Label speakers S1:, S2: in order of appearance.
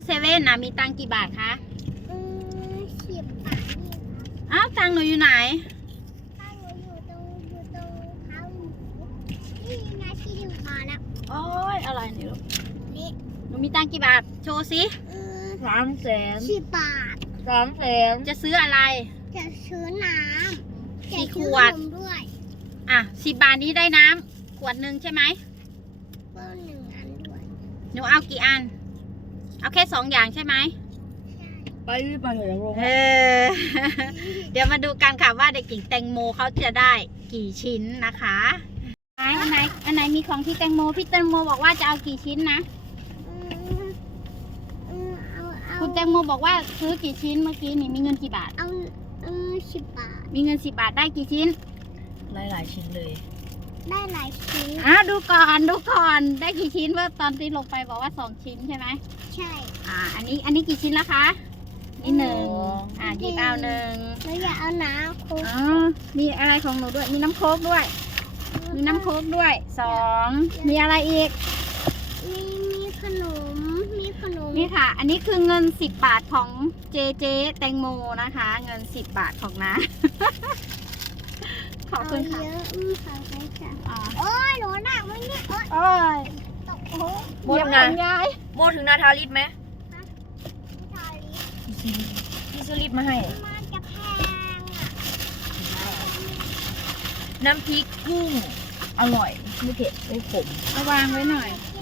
S1: เซเว่นนะมีตังกี่บาทคะ
S2: 10 บาทนี่ครับ
S1: อ้าวตังหนูอยู่ไหน
S2: ถ้าหนูอยู่ตรงเท้าหนูนี่ไงที่1 บาทแล้ว
S1: โอ้ยอะไรนี่ลูก
S2: นี่
S1: หนูมีตังกี่บาท โชว์สิ
S3: 300,000
S2: 10 บาท
S3: 300,000
S1: จะซื้ออะไร
S2: จะซื้อน้ำ
S1: กี่
S2: จะ
S1: ข
S2: ซื้อ
S1: วด
S2: นมด้วย
S1: อ่ะ10 บาทนี้ได้น้ำขวดหนึ่งใช่ไหม
S2: เพิ่ม1 อันด้วย
S1: หนูเอากี่อัน เอาแค่2 อย่างใช่ไหม
S2: ใช่
S3: ไปรีบไปเถอะโรง
S1: เออ เดี๋ยวมาดูกันค่ะว่าเด็กหญิงแตงโมเขาจะได้กี่ชิ้นนะคะอันไหนมีของที่แตงโมพี่แตงโมบอกว่าจะเอากี่ชิ้นนะ
S2: เอา
S1: คุณแตงโมบอกว่าซื้อกี่ชิ้นเมื่อกี้นี่มีเงินกี่บาท
S2: เอา10 บาท
S1: มีเงิน10 บาทได้กี่ชิ้น
S3: หลายชิ้นเลย
S2: ได้หลายชิ้น
S1: ดูก่อนได้กี่ชิ้นว่าตอนที่ลงไปบอกว่า2 ชิ้นใช่ไหม
S2: ใช่
S1: อันนี้กี่ชิ้นแล้วคะ นี่1หยิบเอา1
S2: แล้วอย่าเอาน้ำโค้ก
S1: มีอะไรของหนูด้วย มีน้ำโค้กด้วย มีน้ำโค้กด้วย2มีอะไรอีก
S2: มีขนม
S1: นี่ค่ะ อันนี้คือเงิน10 บาทของเจแตงโมนะคะ เงิน10 บาทของน้า ขอบคุณค่ะ
S2: เยอะขอบคุณค่ะ
S1: อ่า
S2: โอ้ยหนูหนักไหมเนี่ยโอ้ย
S1: โอ้ย
S2: ตกโอ้ย
S3: หมด
S1: เดี๋ยว
S3: นะ
S1: คุณยาย
S3: โมถึงนาทาลิปไหม
S2: พี่ชายลิ
S3: พี่ซื้อลิปมาให้
S2: มันจะแพงอ่ะ
S3: น้ำพริกกุ้ง อร่อย ไม่เผ็ด ไม่ขม
S1: เอาวางไว้หน่อย
S2: แ